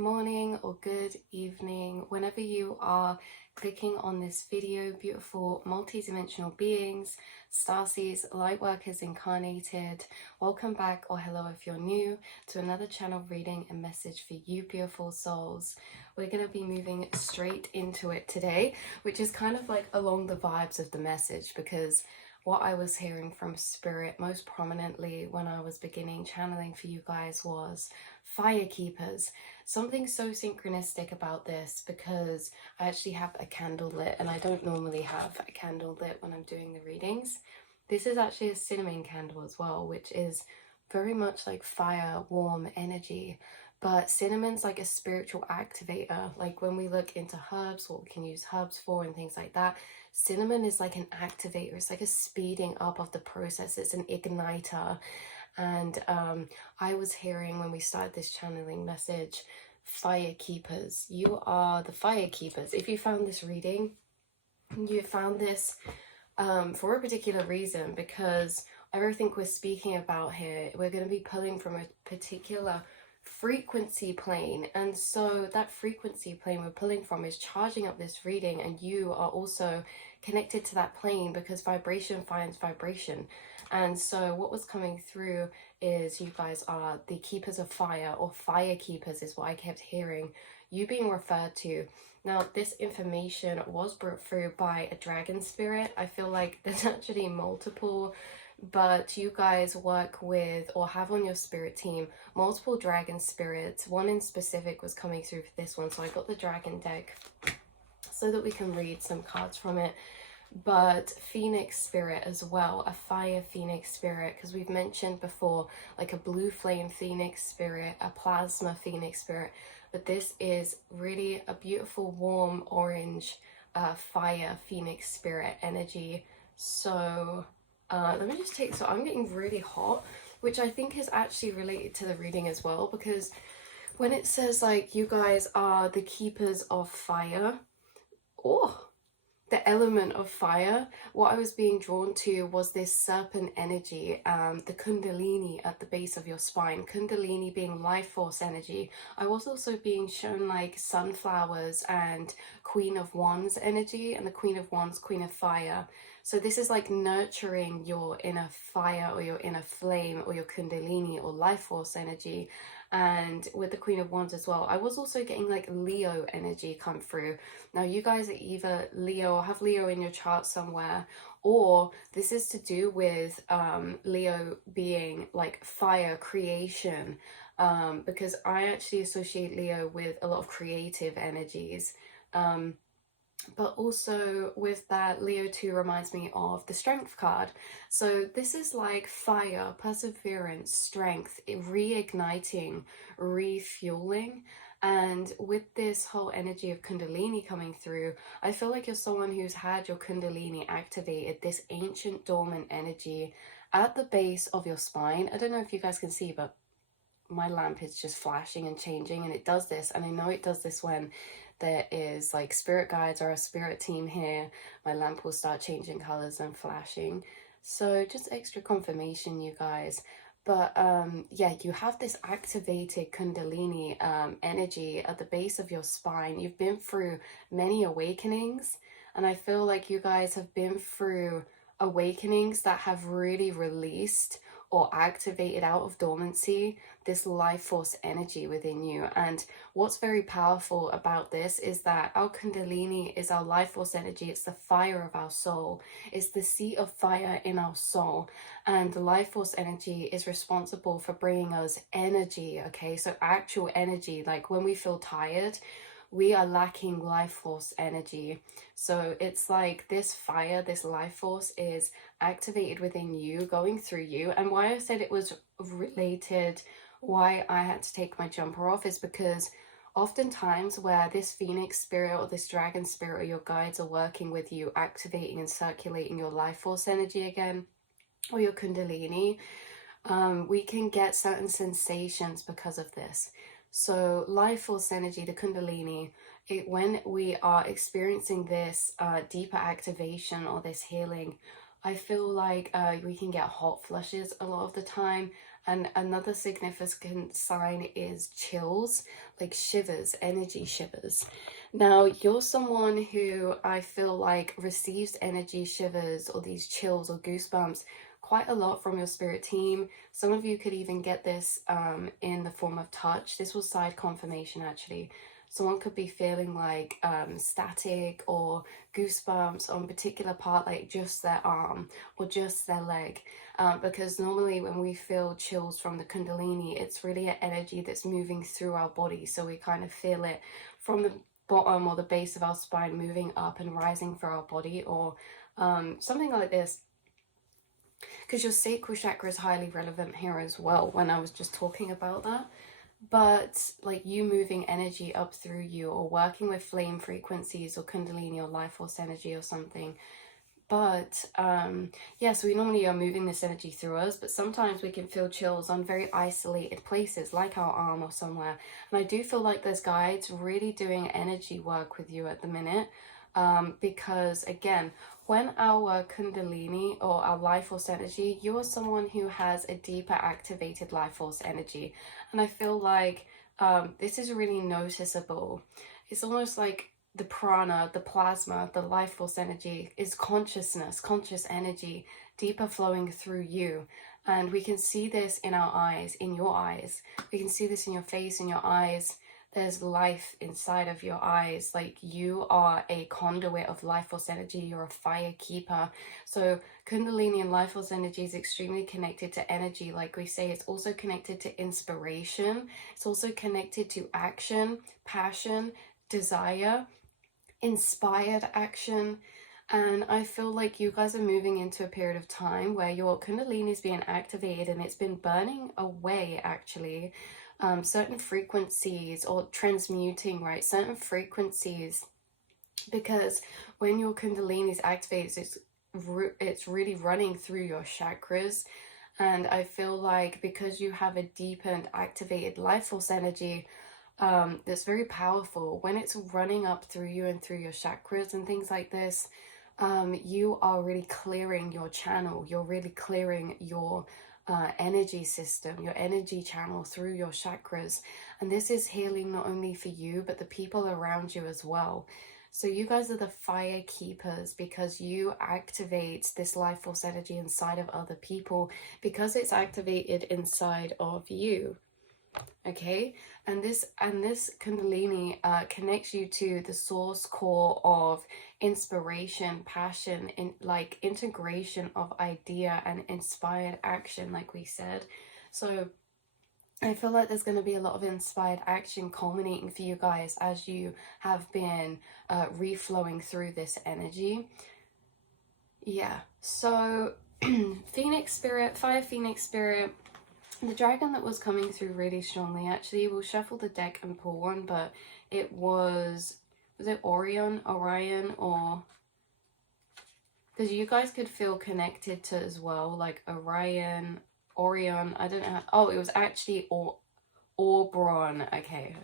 morning or good evening, whenever you are clicking on this video, beautiful multidimensional beings, starseeds, light workers incarnated. Welcome back, or hello if you're new, to another channel reading and message for you beautiful souls. We're going to be moving straight into it today, which is kind of like along the vibes of the message, because what I was hearing from Spirit most prominently when I was beginning channeling for you guys was fire keepers. Something so synchronistic about this, because I actually have a candle lit, and I don't normally have a candle lit when I'm doing the readings. This is actually a cinnamon candle as well, which is very much like fire, warm energy. But cinnamon's like a spiritual activator. Like when we look into herbs, what we can use herbs for and things like that, cinnamon is like an activator. It's like a speeding up of the process. It's an igniter. And I was hearing when we started this channeling message, fire keepers. You are the fire keepers. If you found this reading, you found this for a particular reason, because everything we're speaking about here, we're going to be pulling from a particular frequency plane, and so that frequency plane we're pulling from is charging up this reading, and you are also connected to that plane because vibration finds vibration. And so what was coming through is you guys are the keepers of fire, or fire keepers is what I kept hearing you being referred to. Now, this information was brought through by a dragon spirit. I feel like there's actually multiple, but you guys work with or have on your spirit team multiple dragon spirits. One in specific was coming through for this one, so I got the dragon deck so that we can read some cards from it. But phoenix spirit as well, a fire phoenix spirit, because we've mentioned before like a blue flame phoenix spirit, a plasma phoenix spirit, but this is really a beautiful warm orange fire phoenix spirit energy. So let me just take, so I'm getting really hot, which I think is actually related to the reading as well, because when it says like you guys are the keepers of fire, the element of fire, what I was being drawn to was this serpent energy, the kundalini at the base of your spine, kundalini being life force energy. I was also being shown like sunflowers and Queen of Wands energy, and the Queen of Wands, Queen of Fire. So this is like nurturing your inner fire or your inner flame or your kundalini or life force energy. And with the Queen of Wands as well, I was also getting like Leo energy come through. Now you guys are either Leo or have Leo in your chart somewhere, or this is to do with Leo being like fire creation, because I actually associate Leo with a lot of creative energies. But also with that, Leo 2 reminds me of the Strength card. So this is like fire, perseverance, strength, reigniting, refueling. And with this whole energy of Kundalini coming through, I feel like you're someone who's had your Kundalini activated, this ancient dormant energy at the base of your spine. I don't know if you guys can see, but my lamp is just flashing and changing, and it does this, and I know it does this when there is like spirit guides or a spirit team here. My lamp will start changing colors and flashing, so just extra confirmation, you guys. But yeah, you have this activated Kundalini energy at the base of your spine. You've been through many awakenings, and I feel like you guys have been through awakenings that have really released or activated out of dormancy this life force energy within you. And what's very powerful about this is that our Kundalini is our life force energy. It's the fire of our soul. It's the seat of fire in our soul. And the life force energy is responsible for bringing us energy, okay? So actual energy, like when we feel tired, we are lacking life force energy. So it's like this fire, this life force is activated within you, going through you. And why I said it was related, why I had to take my jumper off, is because oftentimes where this phoenix spirit or this dragon spirit or your guides are working with you, activating and circulating your life force energy again, or your Kundalini, we can get certain sensations because of this. So life force energy, the Kundalini, when we are experiencing this deeper activation or this healing, I feel like we can get hot flushes a lot of the time, And another significant sign is chills, like shivers, energy shivers. Now, you're someone who I feel like receives energy shivers or these chills or goosebumps quite a lot from your spirit team. Some of you could even get this in the form of touch. This was side confirmation, actually. Someone could be feeling like static or goosebumps on a particular part, like just their arm or just their leg. Because normally when we feel chills from the Kundalini, it's really an energy that's moving through our body. So we kind of feel it from the bottom or the base of our spine moving up and rising through our body, or something like this. Because your sacral chakra is highly relevant here as well when I was just talking about that. But like you moving energy up through you or working with flame frequencies or Kundalini or life force energy or something. But yeah, so we normally are moving this energy through us, but sometimes we can feel chills on very isolated places like our arm or somewhere. And I do feel like there's guides really doing energy work with you at the minute, because again, when our Kundalini or our life force energy, you are someone who has a deeper activated life force energy. And I feel like this is really noticeable. It's almost like the prana, the plasma, the life force energy is consciousness, conscious energy, deeper flowing through you. And we can see this in our eyes, in your eyes. We can see this in your face, in your eyes. There's life inside of your eyes. Like you are a conduit of life force energy. You're a fire keeper. So Kundalini and life force energy is extremely connected to energy. Like we say, it's also connected to inspiration. It's also connected to action, passion, desire, inspired action. And I feel like you guys are moving into a period of time where your Kundalini is being activated and it's been burning away, actually, certain frequencies, or transmuting, right? Certain frequencies, because when your Kundalini is activated, it's really running through your chakras. And I feel like because you have a deepened, activated life force energy, that's very powerful, when it's running up through you and through your chakras and things like this, you are really clearing your channel. You're really clearing your energy system, your energy channel through your chakras. And this is healing not only for you, but the people around you as well. So you guys are the fire keepers because you activate this life force energy inside of other people because it's activated inside of you. Okay, and this Kundalini connects you to the source core of inspiration, passion, in like integration of idea and inspired action, like we said. So I feel like there's going to be a lot of inspired action culminating for you guys as you have been reflowing through this energy. Yeah, so Phoenix Spirit, Fire Phoenix Spirit, the dragon that was coming through really strongly, actually, we'll shuffle the deck and pull one, but it was it Orion, or, because you guys could feel connected to as well, like Orion, I don't know, oh, it was actually Oberon, okay,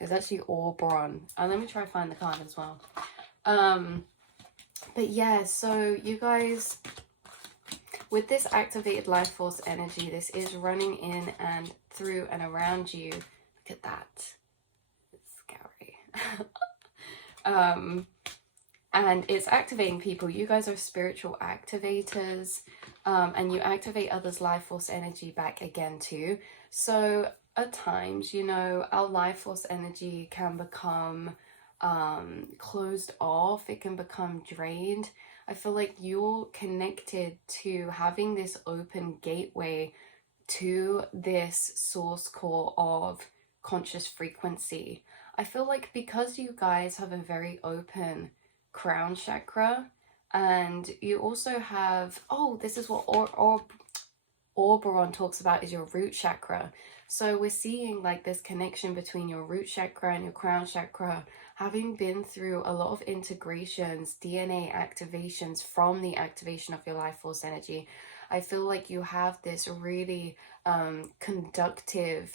it was actually Oberon, let me try to find the card as well, but yeah, so you guys, with this activated life force energy, this is running in and through and around you. Look at that. It's scary. And it's activating people. You guys are spiritual activators, and you activate others' life force energy back again too. So at times, you know, our life force energy can become closed off. It can become drained. I feel like you're connected to having this open gateway to this source core of conscious frequency. I feel like because you guys have a very open crown chakra, and you also have, oh, this is what Oberon talks about, is your root chakra. So we're seeing like this connection between your root chakra and your crown chakra, having been through a lot of integrations, DNA activations from the activation of your life force energy. I feel like you have this really conductive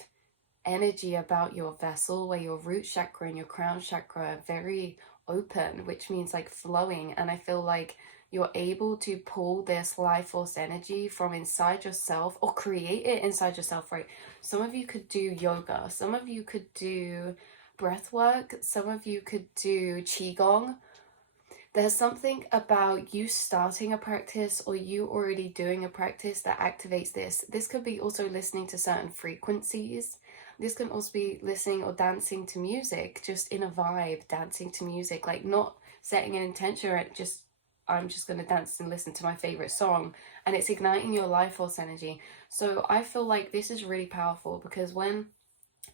energy about your vessel, where your root chakra and your crown chakra are very open, which means like flowing. And I feel like you're able to pull this life force energy from inside yourself, or create it inside yourself, right? Some of you could do yoga, some of you could do breath work, some of you could do qigong. There's something about you starting a practice or you already doing a practice that activates this. This could be also listening to certain frequencies. This can also be listening or dancing to music, just in a vibe, dancing to music, like not setting an intention or just, I'm just going to dance and listen to my favorite song, and it's igniting your life force energy. So I feel like this is really powerful, because when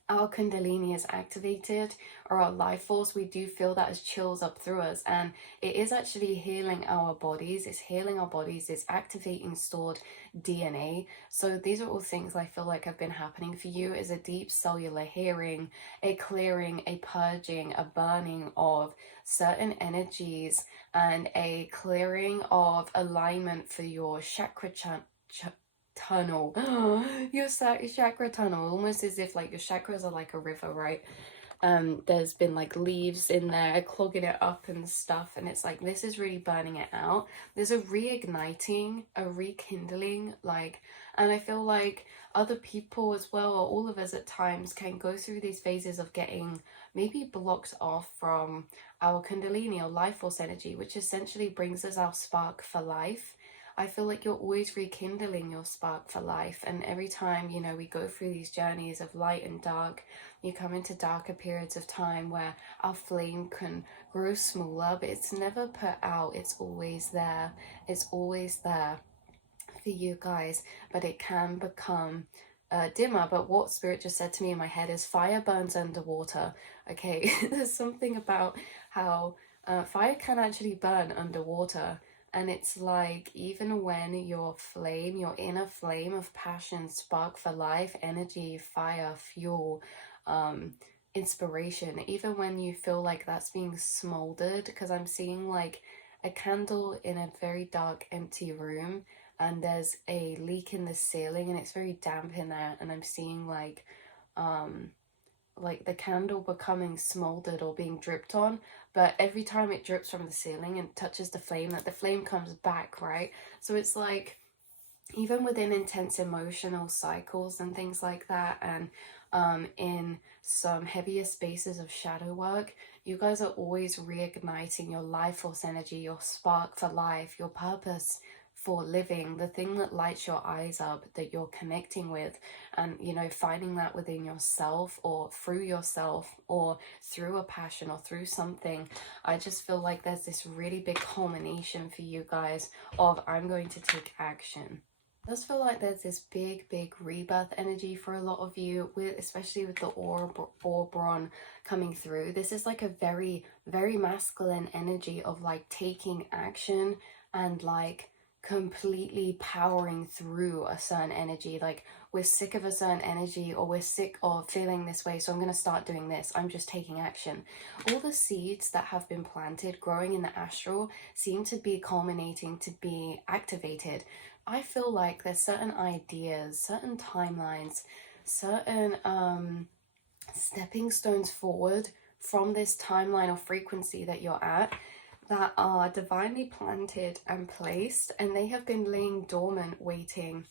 our Kundalini is activated, or our life force, we do feel that as chills up through us, and it is actually healing our bodies. It's healing our bodies, it's activating stored DNA. So these are all things I feel like have been happening for you, is a deep cellular healing, a clearing, a purging, a burning of certain energies, and a clearing of alignment for your chakra tunnel. Your chakra tunnel, almost as if like your chakras are like a river, right? There's been like leaves in there clogging it up and stuff, and it's like this is really burning it out. There's a reigniting, a rekindling, like, and I feel like other people as well, or all of us at times, can go through these phases of getting maybe blocked off from our Kundalini or life force energy, which essentially brings us our spark for life. I feel like you're always rekindling your spark for life, and every time, you know, we go through these journeys of light and dark, you come into darker periods of time where our flame can grow smaller, but it's never put out, it's always there. It's always there for you guys, but it can become dimmer. But what Spirit just said to me in my head is fire burns underwater. Okay, there's something about how fire can actually burn underwater. And it's like, even when your flame, your inner flame of passion, spark for life, energy, fire, fuel, inspiration, even when you feel like that's being smoldered, because I'm seeing like a candle in a very dark, empty room, and there's a leak in the ceiling and it's very damp in there, and I'm seeing like the candle becoming smoldered or being dripped on, but every time it drips from the ceiling and touches the flame, that the flame comes back, right? So it's like, even within intense emotional cycles and things like that, and in some heavier spaces of shadow work, you guys are always reigniting your life force energy, your spark for life, your purpose for living, the thing that lights your eyes up, that you're connecting with, and, you know, finding that within yourself, or through yourself, or through a passion, or through something. I just feel like there's this really big culmination for you guys of, I'm going to take action. I just feel like there's this big rebirth energy for a lot of you, with especially with the Ouroboros coming through. This is like a very masculine energy of like taking action and like completely powering through a certain energy. Like, we're sick of a certain energy, or we're sick of feeling this way, so I'm going to start doing this. I'm just taking action. All the seeds that have been planted growing in the astral seem to be culminating to be activated. I feel like there's certain ideas, certain timelines, certain stepping stones forward from this timeline or frequency that you're at, that are divinely planted and placed, and they have been laying dormant, waiting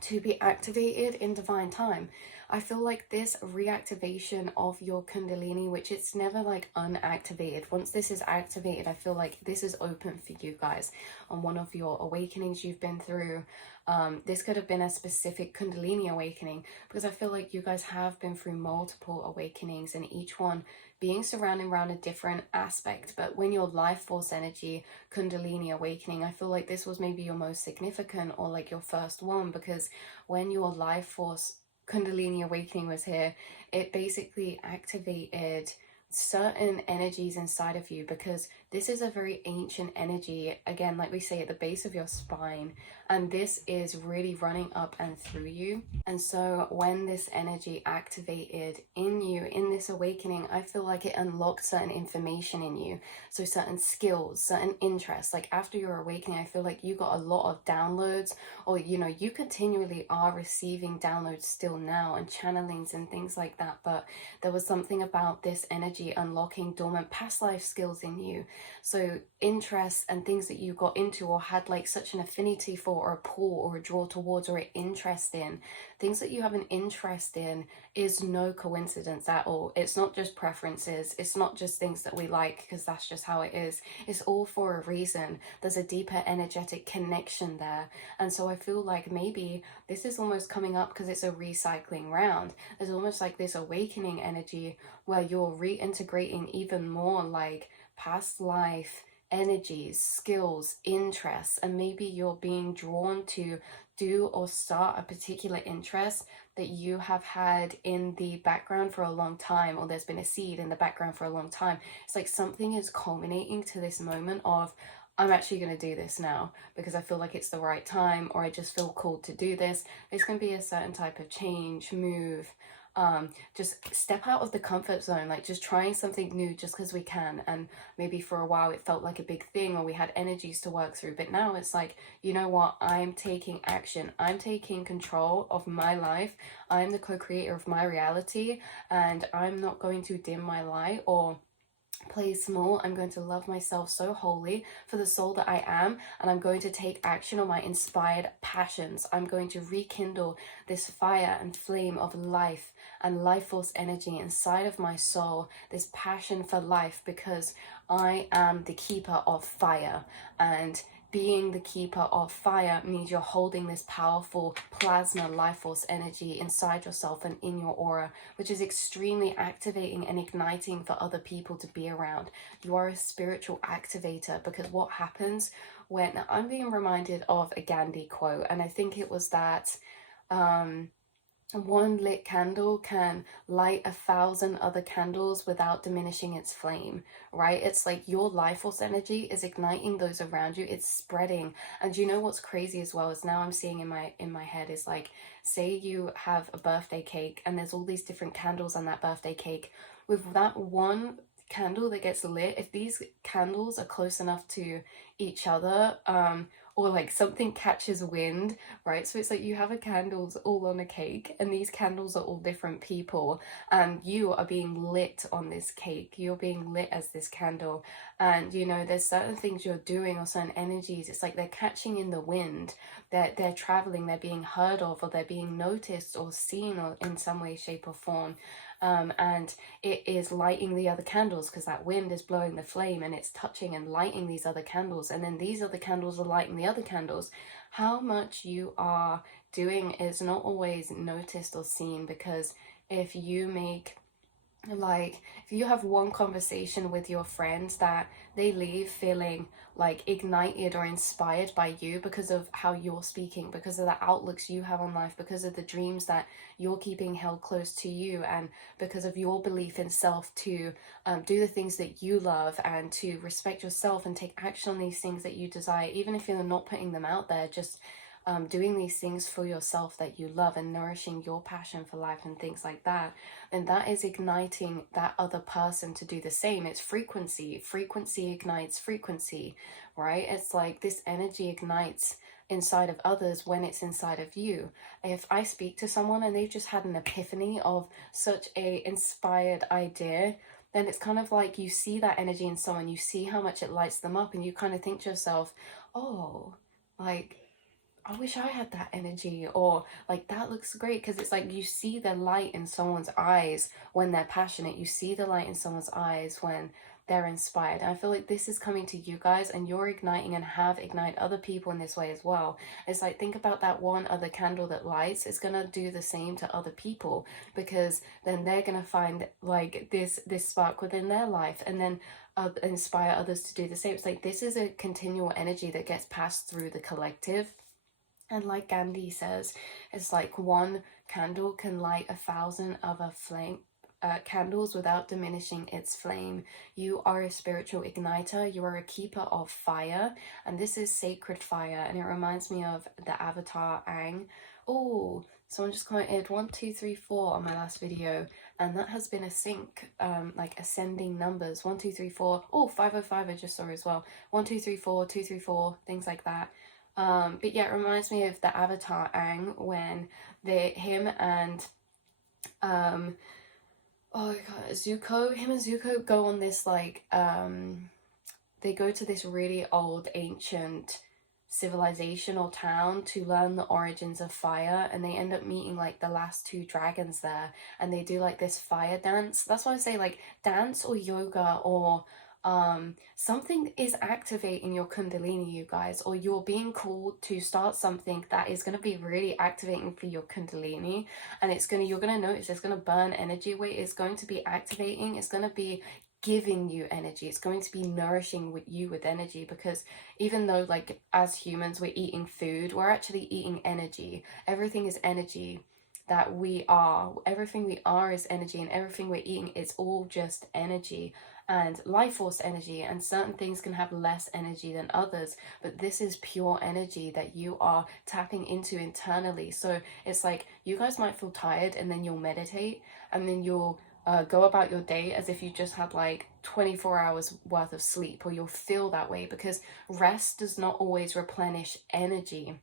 to be activated in divine time. I feel like this reactivation of your Kundalini, which it's never like unactivated. Once this is activated, I feel like this is open for you guys on one of your awakenings you've been through. This could have been a specific Kundalini awakening, because I feel like you guys have been through multiple awakenings, and each one being surrounded around a different aspect. But when your life force energy Kundalini awakening, I feel like this was maybe your most significant, or like your first one, because when your life force Kundalini awakening was here, it basically activated certain energies inside of you, because this is a very ancient energy, again, like we say, at the base of your spine, and this is really running up and through you. And so when this energy activated in you in this this awakening, I feel like it unlocked certain information in you. So certain skills, certain interests. Like after your awakening, I feel like you got a lot of downloads, or you know, you continually are receiving downloads still now, and channelings and things like that. But there was something about this energy unlocking dormant past life skills in you. So interests and things that you got into or had like such an affinity for, or a pull or a draw towards, or an interest in, things that you have an interest in is no coincidence at all. It's not just preferences, it's not just things that we like because that's just how it is. It's all for a reason. There's a deeper energetic connection there. And so I feel like maybe this is almost coming up because it's a recycling round. There's almost like this awakening energy where you're reintegrating even more like past life energies, skills, interests, and maybe you're being drawn to do or start a particular interest that you have had in the background for a long time, or there's been a seed in the background for a long time. It's like something is culminating to this moment of, I'm actually going to do this now because I feel like it's the right time, or I just feel called to do this. It's going to be a certain type of change, move, just step out of the comfort zone, like just trying something new just because we can. And maybe for a while it felt like a big thing, or we had energies to work through, but now it's like, you know what, I'm taking action, I'm taking control of my life, I'm the co-creator of my reality, and I'm not going to dim my light or play small. I'm going to love myself so wholly for the soul that I am, and I'm going to take action on my inspired passions. I'm going to rekindle this fire and flame of life and life force energy inside of my soul, this passion for life, because I am the keeper of fire. And being the keeper of fire means you're holding this powerful plasma life force energy inside yourself and in your aura, which is extremely activating and igniting for other people to be around. You are a spiritual activator, because what happens when, I'm being reminded of a Gandy quote, and I think it was that one lit candle can light 1,000 other candles without diminishing its flame, right? It's like your life force energy is igniting those around you, it's spreading. And you know what's crazy as well is, now I'm seeing in my head is like, say you have a birthday cake and there's all these different candles on that birthday cake. With that one candle that gets lit, if these candles are close enough to each other, or like something catches wind, right? So it's like you have a candles all on a cake, and these candles are all different people, and you are being lit on this cake. You're being lit as this candle, and you know there's certain things you're doing, or certain energies. It's like they're catching in the wind. They're traveling. They're being heard of, or they're being noticed or seen, or in some way, shape, or form. And it is lighting the other candles because that wind is blowing the flame, and it's touching and lighting these other candles, and then these other candles are lighting the other candles. How much you are doing is not always noticed or seen, because if you make, like, if you have one conversation with your friends that they leave feeling like ignited or inspired by you because of how you're speaking, because of the outlooks you have on life, because of the dreams that you're keeping held close to you, and because of your belief in self to do the things that you love, and to respect yourself and take action on these things that you desire, even if you're not putting them out there, just doing these things for yourself that you love, and nourishing your passion for life and things like that, then that is igniting that other person to do the same. It's frequency. Frequency ignites frequency, right? It's like this energy ignites inside of others when it's inside of you. If I speak to someone and they've just had an epiphany of such a inspired idea, then it's kind of like you see that energy in someone, you see how much it lights them up, and you kind of think to yourself, oh, like, I wish I had that energy, or like that looks great, because it's like you see the light in someone's eyes when they're passionate, you see the light in someone's eyes when they're inspired. And I feel like this is coming to you guys, and you're igniting and have ignited other people in this way as well. It's like, think about that one other candle that lights, it's gonna do the same to other people, because then they're gonna find like this spark within their life, and then inspire others to do the same. It's like this is a continual energy that gets passed through the collective. And like Gandhi says, it's like one candle can light 1,000 other candles without diminishing its flame. You are a spiritual igniter. You are a keeper of fire. And this is sacred fire. And it reminds me of the avatar Aang. Oh, someone just commented 1, 2, 3, 4 on my last video. and that has been a sync, like ascending numbers, 1 2 3 4. Oh, 505 I just saw as well, 1 2 3 4, 2 3 4, things like that. But yeah, it reminds me of the Avatar Aang, when him and oh my god, him and Zuko go on this like they go to this really old ancient civilization or town to learn the origins of fire, and they end up meeting like the last two dragons there, and they do like this fire dance. That's why I say like dance or yoga or something is activating your kundalini, you guys, or you're being called to start something that is going to be really activating for your kundalini, and you're going to notice it's going to burn energy away. It's going to be activating, it's going to be giving you energy, it's going to be nourishing with energy, because even though like as humans we're eating food, we're actually eating energy. Everything is energy that we are. Everything we are is energy, and everything we're eating is all just energy and life force energy. And certain things can have less energy than others, but this is pure energy that you are tapping into internally. So it's like you guys might feel tired, and then you'll meditate, and then you'll go about your day as if you just had like 24 hours worth of sleep, or you'll feel that way, because rest does not always replenish energy.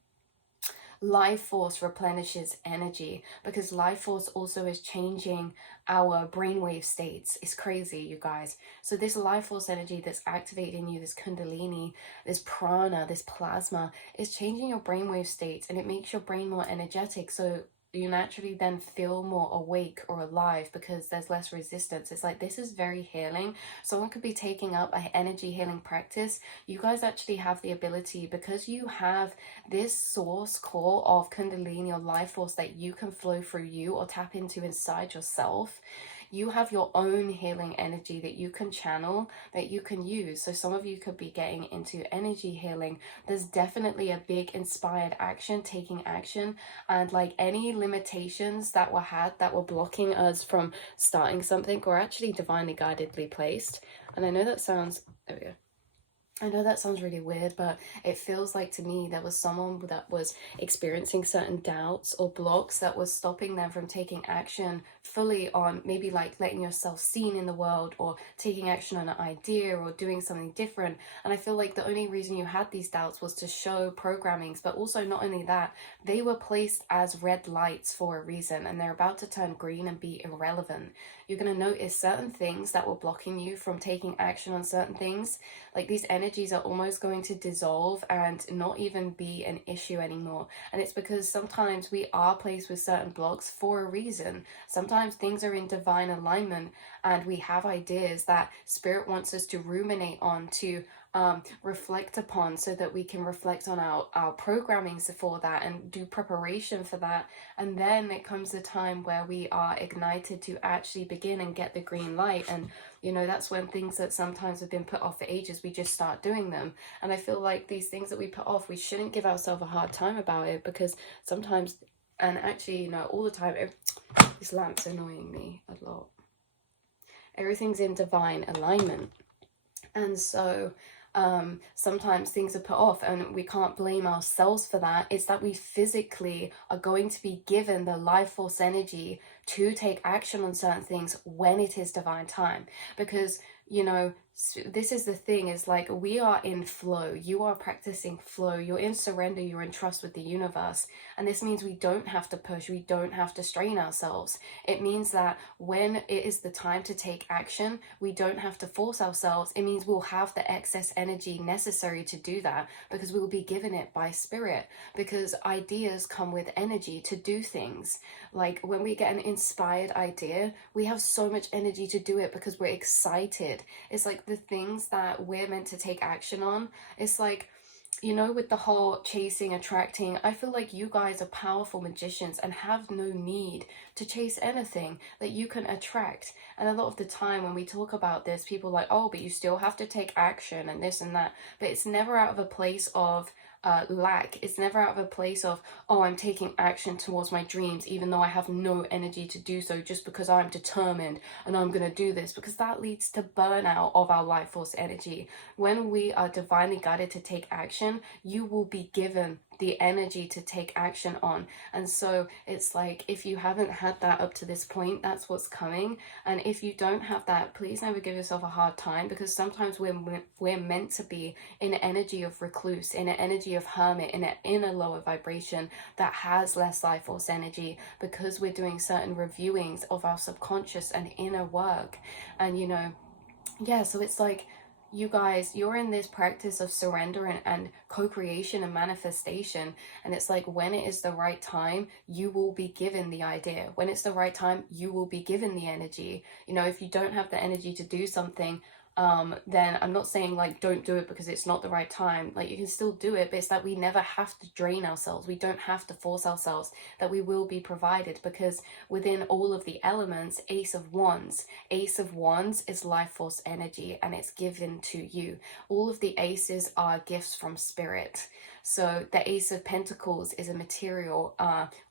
Life force replenishes energy, because life force also is changing our brainwave states. It's crazy, you guys. So this life force energy that's activating you, this kundalini, this prana, this plasma, is changing your brainwave states, and it makes your brain more energetic. So you naturally then feel more awake or alive, because there's less resistance. It's like, this is very healing. Someone could be taking up an energy healing practice. You guys actually have the ability, because you have this source core of kundalini or life force that you can flow through you or tap into inside yourself. You have your own healing energy that you can channel, that you can use. So some of you could be getting into energy healing. There's definitely a big inspired action, taking action, and like any limitations that were blocking us from starting something were actually divinely guidedly placed. And I know that sounds, there we go. I know that sounds really weird, but it feels like to me there was someone that was experiencing certain doubts or blocks that was stopping them from taking action fully on maybe like letting yourself seen in the world, or taking action on an idea, or doing something different. And I feel like the only reason you had these doubts was to show programmings, but also not only that, they were placed as red lights for a reason, and they're about to turn green and be irrelevant. You're going to notice certain things that were blocking you from taking action on certain things, like these energies are almost going to dissolve and not even be an issue anymore. And it's because sometimes we are placed with certain blocks for a reason. Sometimes things are in divine alignment, and we have ideas that spirit wants us to ruminate on, to reflect upon, so that we can reflect on our programmings for that and do preparation for that. And then it comes a time where we are ignited to actually begin and get the green light. And you know, that's when things that sometimes have been put off for ages, we just start doing them. And I feel like these things that we put off, we shouldn't give ourselves a hard time about it, because sometimes, and actually, you know, all the time, this lamp's annoying me a lot. Everything's in divine alignment. And so sometimes things are put off, and we can't blame ourselves for that. It's that we physically are going to be given the life force energy to take action on certain things when it is divine time. Because, you know, this is the thing, is like, we are in flow. You are practicing flow. You're in surrender. You're in trust with the universe. And this means we don't have to push. We don't have to strain ourselves. It means that when it is the time to take action, we don't have to force ourselves. It means we'll have the excess energy necessary to do that, because we will be given it by spirit. Because ideas come with energy to do things. Like when we get an inspired idea, we have so much energy to do it, because we're excited. It's like the things that we're meant to take action on. It's like, you know, with the whole chasing, attracting, I feel like you guys are powerful magicians and have no need to chase anything that you can attract. And a lot of the time when we talk about this, people are like, oh, but you still have to take action and this and that. But it's never out of a place of lack. It's never out of a place of, oh, I'm taking action towards my dreams even though I have no energy to do so, just because I'm determined and I'm going to do this, because that leads to burnout of our life force energy. When we are divinely guided to take action, you will be given the energy to take action on. And so it's like, if you haven't had that up to this point, that's what's coming. And if you don't have that, please never give yourself a hard time, because sometimes we're meant to be in an energy of recluse, in an energy of hermit, in a lower vibration that has less life force energy, because we're doing certain reviewings of our subconscious and inner work. And you know, yeah, so it's like, you guys, you're in this practice of surrender and co-creation and manifestation. And it's like, when it is the right time, you will be given the idea. When it's the right time, you will be given the energy. You know, if you don't have the energy to do something, then I'm not saying like don't do it because it's not the right time. Like, you can still do it, but it's that we never have to drain ourselves. We don't have to force ourselves, that we will be provided, because within all of the elements, Ace of Wands is life force energy, and it's given to you. All of the aces are gifts from spirit. So the Ace of Pentacles is a material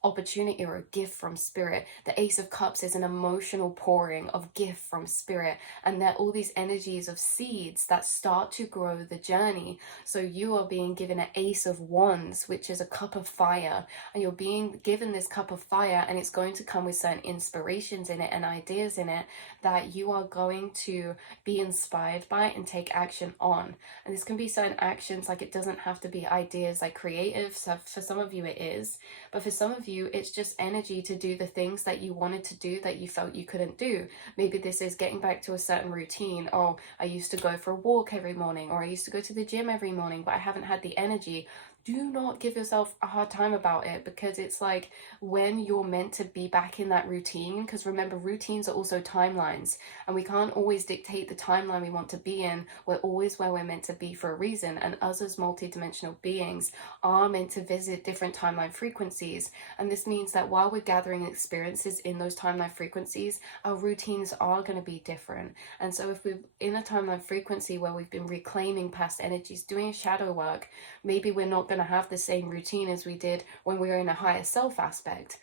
opportunity or a gift from spirit. The Ace of Cups is an emotional pouring of gift from spirit. And they're all these energies of seeds that start to grow the journey. So you are being given an Ace of Wands, which is a cup of fire. And you're being given this cup of fire, and it's going to come with certain inspirations in it and ideas in it that you are going to be inspired by and take action on. And this can be certain actions, like it doesn't have to be ideas like creative. So for some of you it is, but for some of you it's just energy to do the things that you wanted to do that you felt you couldn't do. Maybe this is getting back to a certain routine. Oh, I used to go for a walk every morning, or I used to go to the gym every morning, but I haven't had the energy. Do not give yourself a hard time about it, because it's like, when you're meant to be back in that routine, because remember, routines are also timelines, and we can't always dictate the timeline we want to be in. We're always where we're meant to be for a reason, and us as multidimensional beings are meant to visit different timeline frequencies. And this means that while we're gathering experiences in those timeline frequencies, our routines are going to be different. And so if we're in a timeline frequency where we've been reclaiming past energies, doing shadow work, maybe we're not going to have the same routine as we did when we were in a higher self aspect.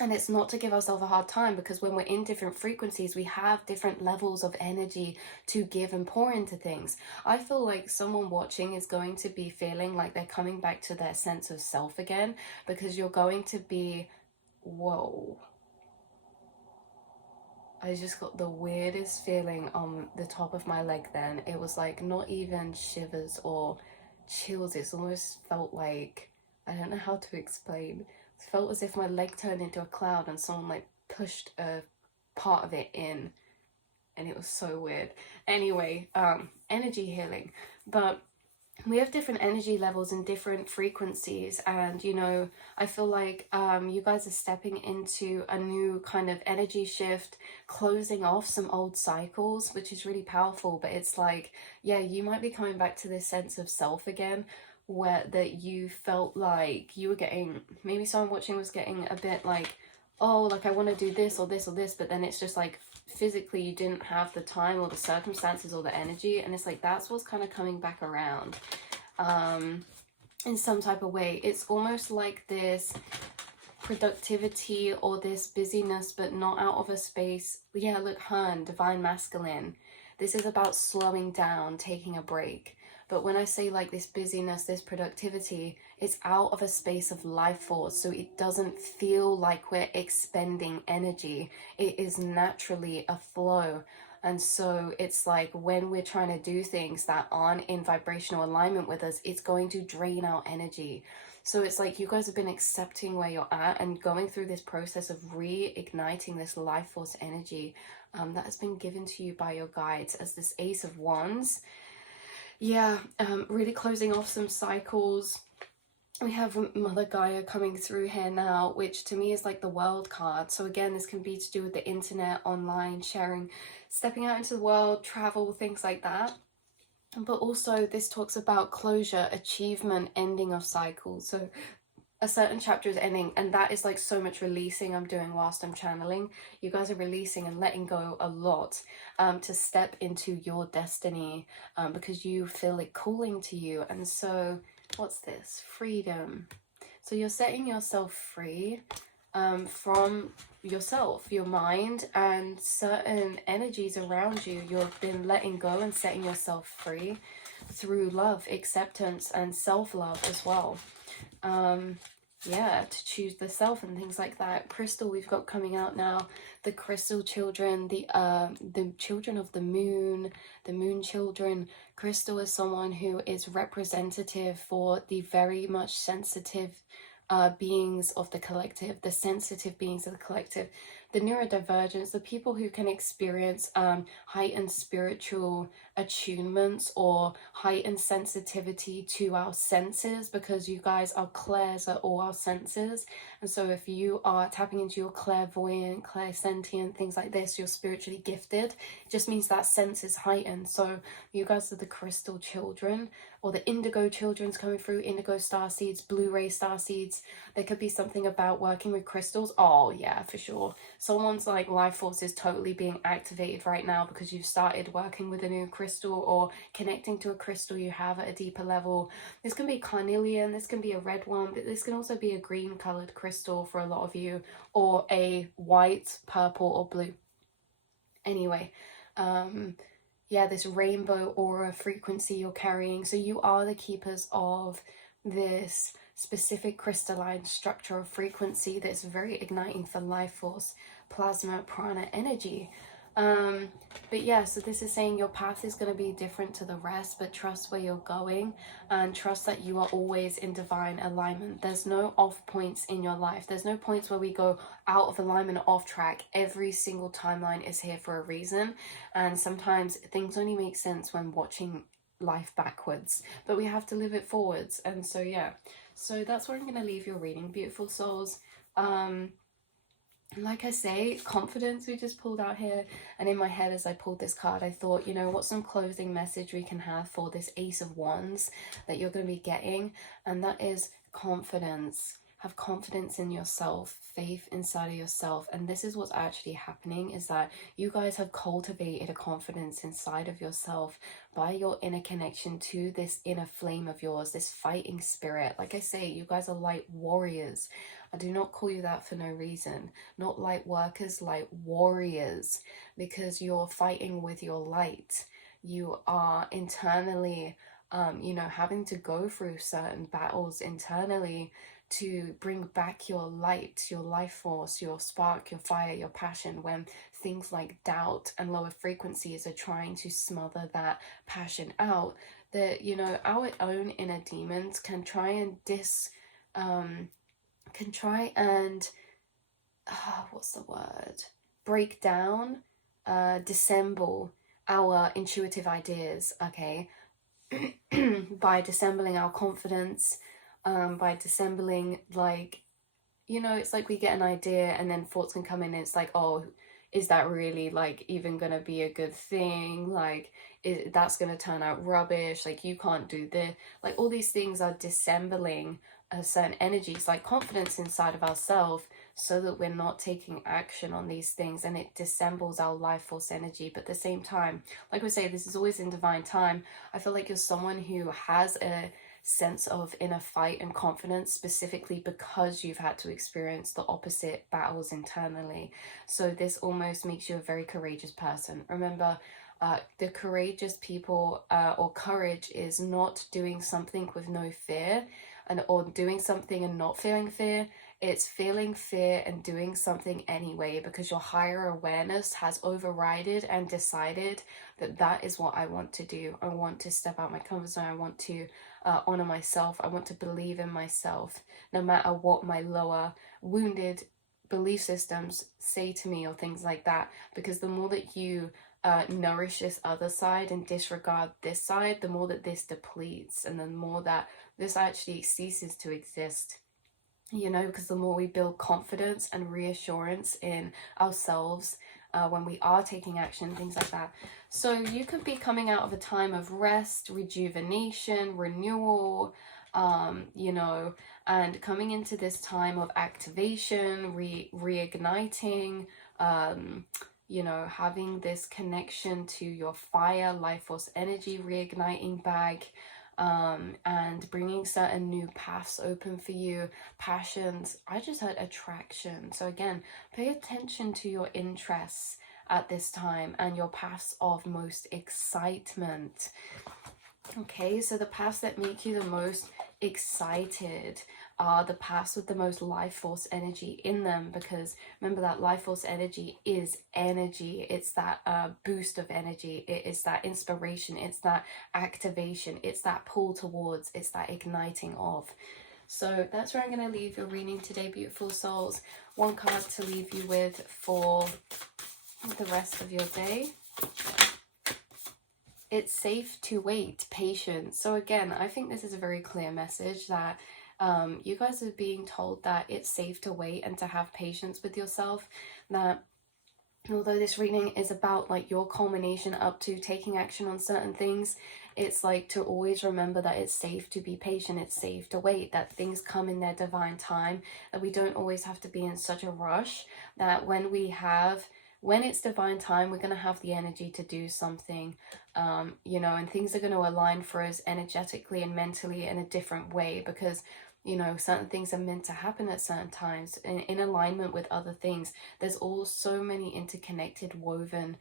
And it's not to give ourselves a hard time, because when we're in different frequencies, we have different levels of energy to give and pour into things. I feel like someone watching is going to be feeling like they're coming back to their sense of self again, because you're going to be, whoa. I just got the weirdest feeling on the top of my leg then. It was like not even shivers or chills. It's almost felt like, I don't know how to explain. It felt as if my leg turned into a cloud and someone like pushed a part of it in, and it was so weird. Anyway, energy healing. But we have different energy levels and different frequencies, and you know, I feel like you guys are stepping into a new kind of energy shift, closing off some old cycles, which is really powerful. But it's like, yeah, you might be coming back to this sense of self again, where that you felt like you were getting, maybe someone watching was getting a bit like, oh, like I want to do this or this or this, but then it's just like physically you didn't have the time or the circumstances or the energy. And it's like, that's what's kind of coming back around in some type of way. It's almost like this productivity or this busyness, but not out of a space. Yeah, look, Hun, divine masculine. This is about slowing down, taking a break. But when I say like this busyness, this productivity, it's out of a space of life force. So it doesn't feel like we're expending energy. It is naturally a flow. And so it's like, when we're trying to do things that aren't in vibrational alignment with us, it's going to drain our energy. So it's like, you guys have been accepting where you're at and going through this process of reigniting this life force energy that has been given to you by your guides as this Ace of Wands. Yeah, really closing off some cycles. We have Mother Gaia coming through here now, which to me is like the world card. So again, this can be to do with the internet, online, sharing, stepping out into the world, travel, things like that. But also this talks about closure, achievement, ending of cycles. So a certain chapter is ending, and that is like so much releasing I'm doing whilst I'm channeling. You guys are releasing and letting go a lot to step into your destiny because you feel it calling to you. And so what's this? Freedom. So you're setting yourself free from yourself, your mind, and certain energies around you. You've been letting go and setting yourself free through love, acceptance, and self-love as well. yeah, to choose the self and things like that. Crystal we've got coming out now, the crystal children, the children of the moon children. Crystal is someone who is representative for the very much sensitive beings of the collective, the sensitive beings of the collective, the neurodivergents, the people who can experience heightened spiritual attunements or heightened sensitivity to our senses, because you guys are clairs at all our senses. And so if you are tapping into your clairvoyant, clairsentient, things like this, you're spiritually gifted. It just means that sense is heightened. So you guys are the crystal children, or the indigo children's coming through, indigo star seeds, blue ray star seeds. There could be something about working with crystals. Oh yeah, for sure. Someone's like life force is totally being activated right now because you've started working with a new crystal or connecting to a crystal you have at a deeper level. This can be carnelian, this can be a red one, but this can also be a green colored crystal for a lot of you, or a white, purple, or blue. Anyway, yeah, this rainbow aura frequency you're carrying. So you are the keepers of this specific crystalline structure of frequency that's very igniting for life force, plasma, prana, energy. But yeah, so this is saying your path is going to be different to the rest, but trust where you're going and trust that you are always in divine alignment. There's no off points in your life. There's no points where we go out of alignment or off track. Every single timeline is here for a reason, and sometimes things only make sense when watching life backwards, but we have to live it forwards. And so yeah, so that's where I'm going to leave your reading, beautiful souls. Like I say, confidence we just pulled out here, and in my head as I pulled this card, I thought, you know, what's some closing message we can have for this Ace of Wands that you're going to be getting, and that is confidence. Have confidence in yourself, faith inside of yourself. And this is what's actually happening, is that you guys have cultivated a confidence inside of yourself by your inner connection to this inner flame of yours, this fighting spirit. Like I say, you guys are light warriors. I do not call you that for no reason. Not light workers, light warriors, because you're fighting with your light. You are internally, you know, having to go through certain battles internally to bring back your light, your life force, your spark, your fire, your passion, when things like doubt and lower frequencies are trying to smother that passion out. That, you know, our own inner demons can try and what's the word? Break down, dissemble our intuitive ideas, okay? By dissembling our confidence, by dissembling, like, you know, it's like we get an idea and then thoughts can come in and it's like, oh, is that really like even gonna be a good thing? Like, that's gonna turn out rubbish, like you can't do this. Like, all these things are dissembling certain energies, like confidence inside of ourselves, so that we're not taking action on these things, and it dissembles our life force energy. But at the same time, like we say, this is always in divine time. I feel like you're someone who has a sense of inner fight and confidence, specifically because you've had to experience the opposite battles internally. So this almost makes you a very courageous person. Remember, the courageous people, or courage, is not doing something with no fear, or doing something and not feeling fear. It's feeling fear and doing something anyway, because your higher awareness has overridden and decided that that is what I want to do. I want to step out my comfort zone. I want to honor myself. I want to believe in myself, no matter what my lower wounded belief systems say to me or things like that. Because the more that you nourish this other side and disregard this side, the more that this depletes, and the more that this actually ceases to exist, you know, because the more we build confidence and reassurance in ourselves when we are taking action, things like that. So you could be coming out of a time of rest, rejuvenation, renewal, you know, and coming into this time of activation, reigniting, you know, having this connection to your fire, life force energy, reigniting back, and bringing certain new paths open for you, passions. I just heard attraction. So again, pay attention to your interests at this time and your paths of most excitement. Okay, so the paths that make you the most excited, are the paths with the most life force energy in them, because remember that life force energy is energy. It's that boost of energy. It is that inspiration. It's that activation. It's that pull towards. It's that igniting of. So that's where I'm going to leave your reading today, beautiful souls. One card to leave you with for the rest of your day. It's safe to wait, patience. So again, I think this is a very clear message that you guys are being told that it's safe to wait and to have patience with yourself. That although this reading is about like your culmination up to taking action on certain things, it's like to always remember that it's safe to be patient, it's safe to wait, that things come in their divine time, that we don't always have to be in such a rush, that when it's divine time, we're going to have the energy to do something, you know, and things are going to align for us energetically and mentally in a different way, because you know, certain things are meant to happen at certain times in alignment with other things. There's all so many interconnected, woven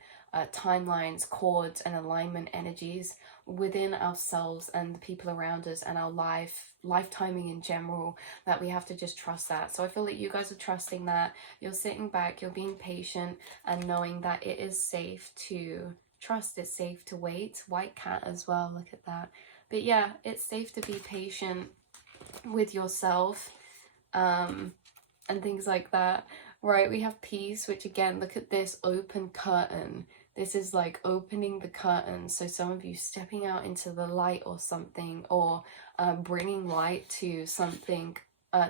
timelines, chords, and alignment energies within ourselves and the people around us and our life timing in general, that we have to just trust that. So I feel like you guys are trusting that. You're sitting back, you're being patient, and knowing that it is safe to trust, it's safe to wait. White cat as well, look at that. But yeah, it's safe to be patient with yourself and things like that, right? We have peace, which again, look at this open curtain. This is like opening the curtain. So some of you stepping out into the light or something, or bringing light to something.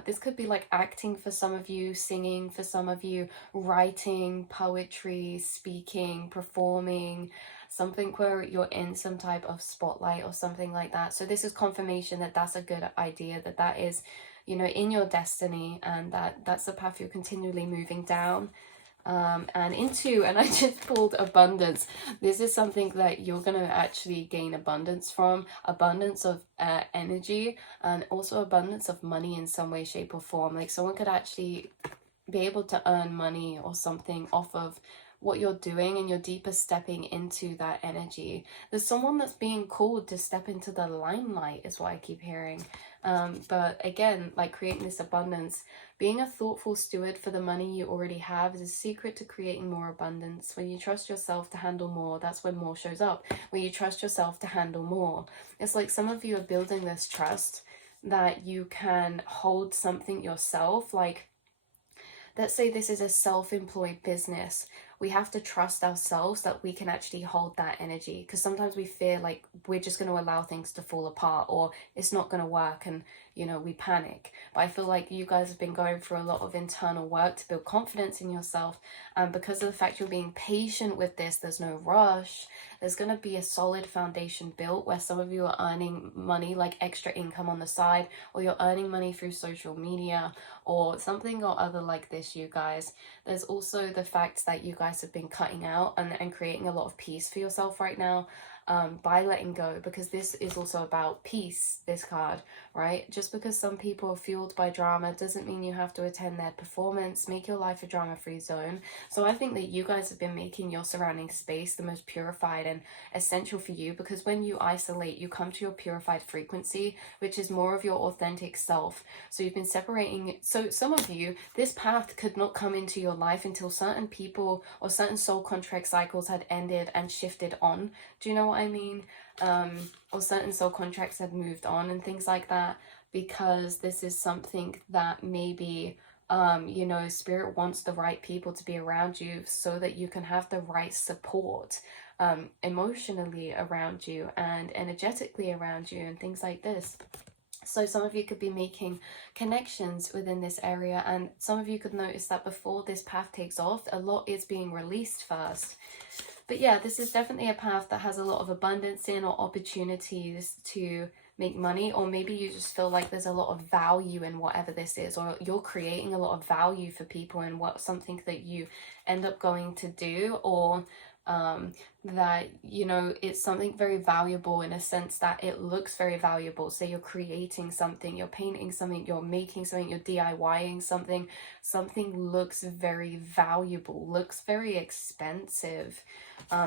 This could be like acting for some of you, singing for some of you, writing, poetry, speaking, performing, something where you're in some type of spotlight or something like that. So this is confirmation that that's a good idea, that that is, you know, in your destiny, and that's the path you're continually moving down. And into, and I just pulled abundance. This is something that you're going to actually gain abundance from, abundance of energy, and also abundance of money in some way, shape or form. Like someone could actually be able to earn money or something off of what you're doing, and you're deeper stepping into that energy. There's someone that's being called to step into the limelight is what I keep hearing. But again, like creating this abundance, being a thoughtful steward for the money you already have is a secret to creating more abundance. When you trust yourself to handle more, that's when more shows up. When you trust yourself to handle more, it's like some of you are building this trust that you can hold something yourself. Like, let's say this is a self-employed business. We have to trust ourselves that we can actually hold that energy, because sometimes we fear like we're just going to allow things to fall apart, or it's not going to work, and you know, we panic. But I feel like you guys have been going through a lot of internal work to build confidence in yourself, and because of the fact you're being patient with this, there's no rush. There's going to be a solid foundation built, where some of you are earning money, like extra income on the side, or you're earning money through social media or something or other like this, you guys. There's also the fact that you guys have been cutting out and creating a lot of peace for yourself right now, by letting go, because this is also about peace, this card, right? Just because some people are fueled by drama doesn't mean you have to attend their performance. Make your life a drama-free zone. So I think that you guys have been making your surrounding space the most purified and essential for you, because when you isolate, you come to your purified frequency, which is more of your authentic self. So you've been separating. So some of you, this path could not come into your life until certain people or certain soul contract cycles had ended and shifted on. Do you know what I mean? Or certain soul contracts had moved on and things like that, because this is something that maybe you know, spirit wants the right people to be around you so that you can have the right support emotionally around you and energetically around you and things like this. So some of you could be making connections within this area, and some of you could notice that before this path takes off, a lot is being released first. But yeah, this is definitely a path that has a lot of abundance in, or opportunities to make money, or maybe you just feel like there's a lot of value in whatever this is, or you're creating a lot of value for people in what something that you end up going to do, or that, you know, it's something very valuable in a sense that it looks very valuable. So you're creating something, you're painting something, you're making something, you're DIYing something looks very valuable, looks very expensive.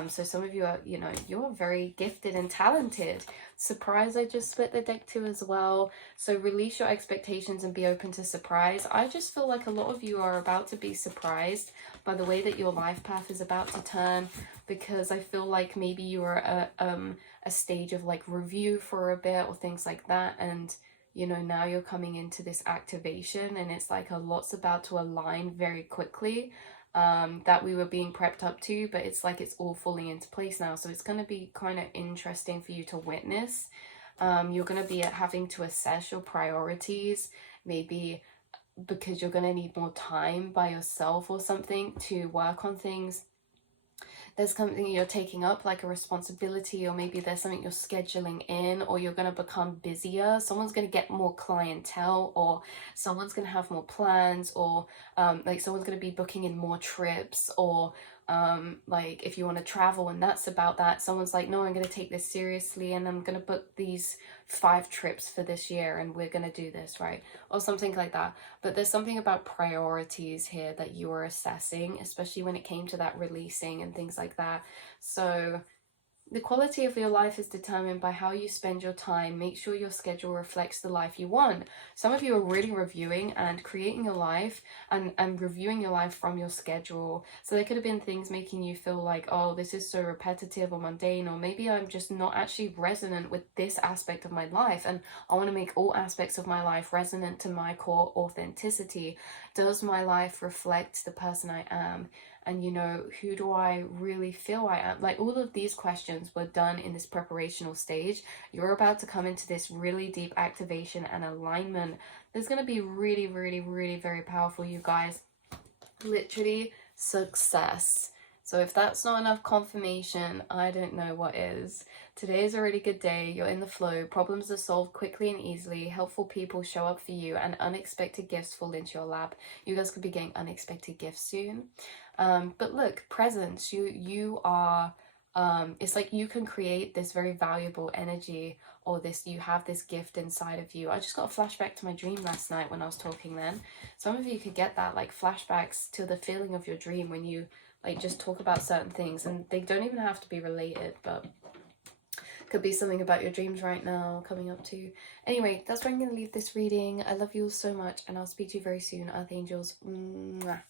So some of you are, you know, you're very gifted and talented. Surprise, I just split the deck too as well. So release your expectations and be open to surprise. I just feel like a lot of you are about to be surprised by the way that your life path is about to turn, because I feel like maybe you are at a stage of like review for a bit or things like that, and you know, now you're coming into this activation and it's like a lot's about to align very quickly, that we were being prepped up to, but it's like it's all falling into place now. So it's going to be kind of interesting for you to witness. You're going to be having to assess your priorities, maybe because you're going to need more time by yourself or something to work on things. There's something you're taking up, like a responsibility, or maybe there's something you're scheduling in, or you're going to become busier. Someone's going to get more clientele, or someone's going to have more plans, or like someone's going to be booking in more trips, or like if you want to travel and that's about that, someone's like, no, I'm going to take this seriously and I'm going to book these 5 trips for this year and we're going to do this, right? Or something like that. But there's something about priorities here that you are assessing, especially when it came to that releasing and things like that. So the quality of your life is determined by how you spend your time. Make sure your schedule reflects the life you want. Some of you are really reviewing and creating your life and reviewing your life from your schedule. So there could have been things making you feel like, oh, this is so repetitive or mundane, or maybe I'm just not actually resonant with this aspect of my life and I want to make all aspects of my life resonant to my core authenticity. Does my life reflect the person I am? And you know, who do I really feel I am? Like, all of these questions were done in this preparational stage. You're about to come into this really deep activation and alignment. There's going to be really, really, really very powerful, you guys. Literally success. So if that's not enough confirmation, I don't know what is. Today is a really good day. You're in the flow. Problems are solved quickly and easily. Helpful people show up for you, and unexpected gifts fall into your lap. You guys could be getting unexpected gifts soon. But look, presence, you are, it's like you can create this very valuable energy, or this, you have this gift inside of you. I just got a flashback to my dream last night when I was talking then. Some of you could get that, like flashbacks to the feeling of your dream when you like just talk about certain things, and they don't even have to be related, but could be something about your dreams right now coming up to. Anyway, that's where I'm going to leave this reading. I love you all so much, and I'll speak to you very soon, Earth Angels. Mwah.